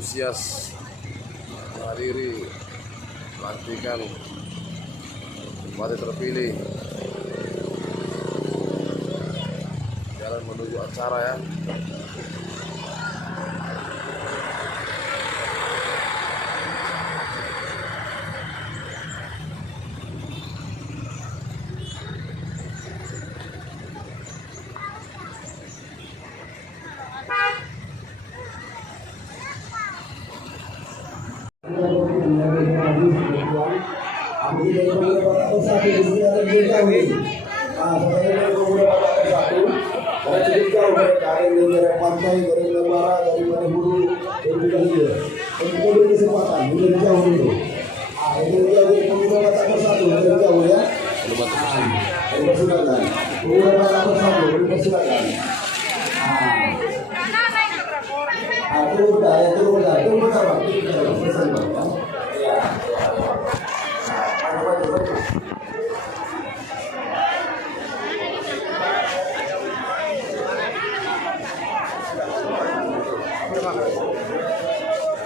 antusias menghadiri pelantikan bupati terpilih. Jalan menuju acara ya.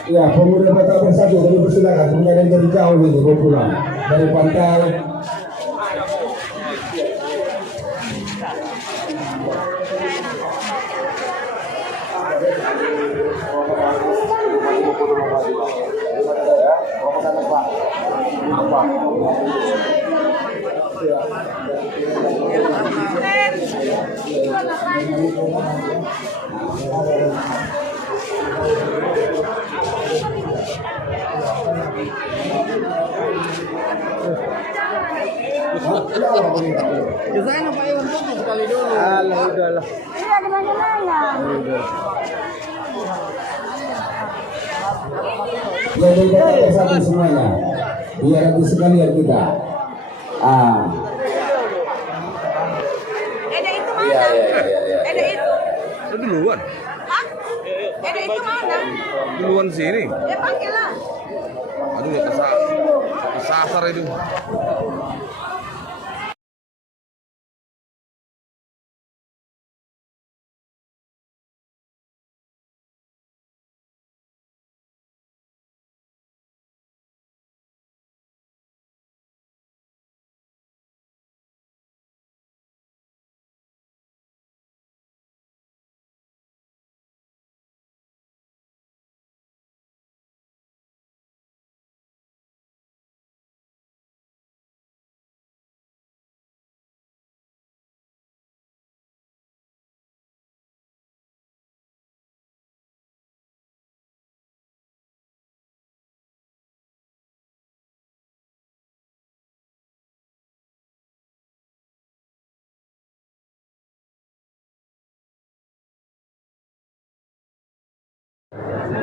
Ya, pemuda Batak Bersatu kami persilakan kemudian dari jauh ini mau pulang dari pantai. Desain apa Iwan foto sekali dulu. Alah, udahlah. Iya, kenanya. Ya, dari Batak Bersatu semuanya. Biar nanti sekalian kita. Eda itu mana? Iya. Eda itu. Itu duluan. Hah? Eda itu mana? Duluan sini. Ya panggil lah. Aduh ya kesasar itu.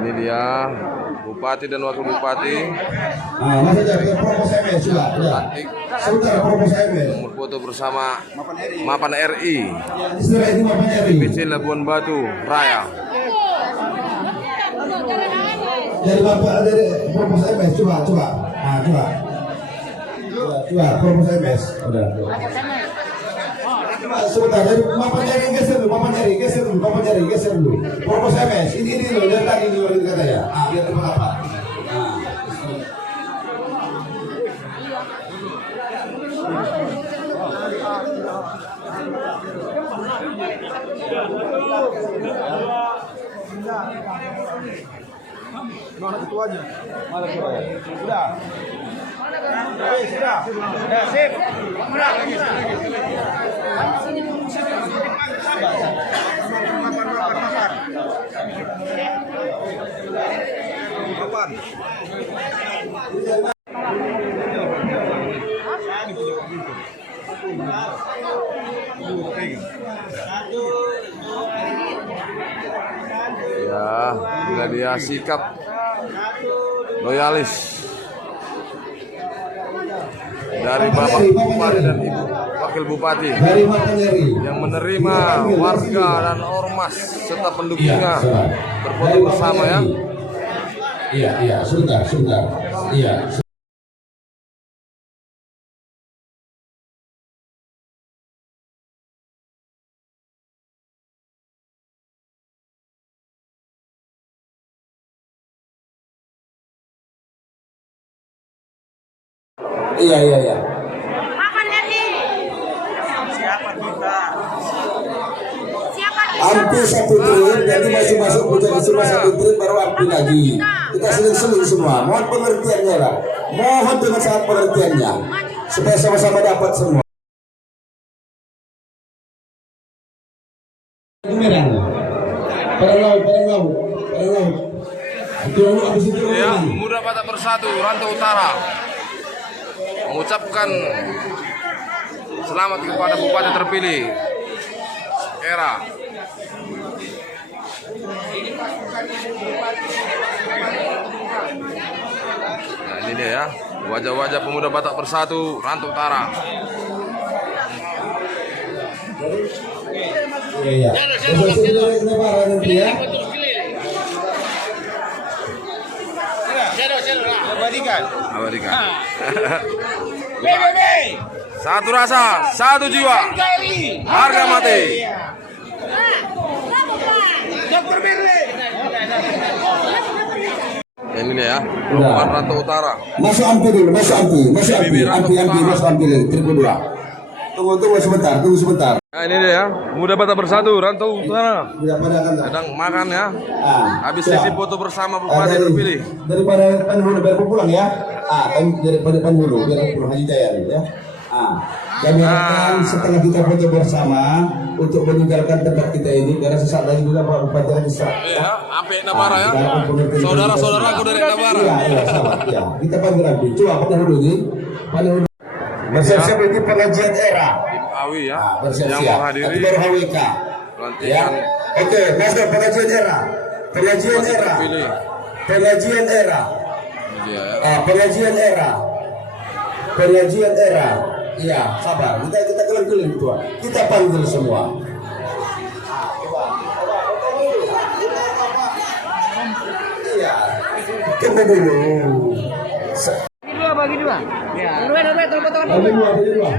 Ini dia Bupati dan Wakil Bupati. Masih jadi propos MS sudah. Lantik. Sudah propos MS. Nomor foto bersama Mapan RI. Istilah itu apa nyari? PC Labuan Batu Raya. Dari bapak dari propos MS coba. Coba propos MS. Udah. Sebentar, dari Bapak nyari geser dulu. Propos MS, ini loh, dari tadi ini loh katanya. Lihat apa? Mana ketuanya? Sudah. Sudah. Ya, sip. Mapan. Ya, bila dia sikap loyalis dari Bapak Bupati dan Ibu Wakil Bupati yang menerima warga dan ormas serta pendukungnya berfoto bersama ya. Iya, sebentar. Iya. Iya, iya, iya. Makan lagi. Siapa kita? Ampi 1 triliun, jadi masih masuk menjadi cuma 1 triliun baru ampi lagi. Kita seling-seling semua. Mohon pengertiannya lah. Mohon dengan sangat pengertiannya. Supaya sama-sama dapat semua. Merah. Pada laut. Itu habis itu. Ya, Pemuda Batak Bersatu Rantau Utara mengucapkan selamat kepada Bupati terpilih Era. Nah, ini dia ya, wajah-wajah Pemuda Batak Bersatu Rantau Utara. Iya. Kenapa nanti ya? Abadikan. Satu rasa, satu jiwa, harga mati. Ini dia ya, rombongan Rantau Utara. Masuk ampi dulu, masuk ampi masuk ampi dulu, trip kedua. Tunggu sebentar. Nah, ini dia ya, Pemuda Batak Bersatu Rantau Utara Tidak pada kan? sedang makan ya. Habis Ya. sesi foto bersama Bupati terpilih. Daripada penghulu biar pulang ya. Daripada penghulu biar pulang Haji Jaya ya. Kami harapkan setelah kita foto bersama untuk meninggalkan tempat kita ini karena sesaat lagi juga Pak Bupati akan bisa. Iya, Ampe Nabara ya. Saudara-saudaraku dari Nabara. Iya, sahabat ya. Kita panggil lagi. Coba penghulu ini. Penghulu. Bersiap-siap ini pengajian era. Tim Awi ya, yang Bersiap-siap. menghadiri Nanti baru HWK. Ya. pelantikan Oke, masuk pengajian era. Pengajian era. terpilih. Pengajian era. Ini dia ya. Pengajian era. Pengajian era. Iya, sabar. Kita keliling-keliling tua. Kita panggil semua. Iya. Tunggu dulu. Bagi dua. Ya. Bagi dua.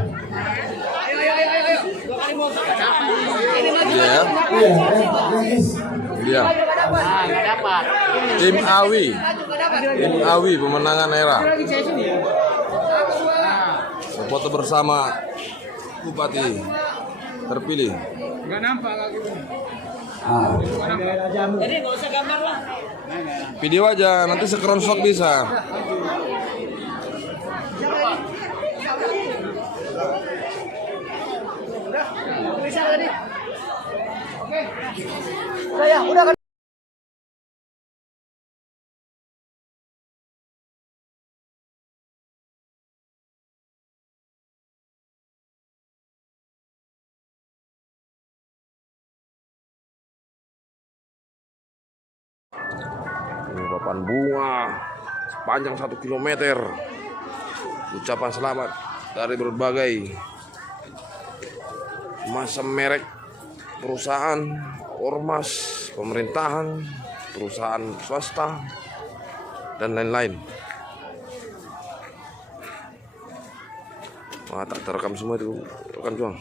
Dia ya. Iya, Dia. Nggak dapat. Tim Awi pemenangan era. Foto bersama Bupati terpilih. Nggak nampak lagi. Jadi nggak usah gambar lah. Video aja, nanti screenshot bisa. Bisa tadi. Oke. Saya udah kan. Ini papan bunga sepanjang 1 kilometer. Ucapan selamat dari berbagai macam merek perusahaan, ormas, pemerintahan, perusahaan swasta, dan lain-lain. Wah, tak terekam semua itu, rekan Juang.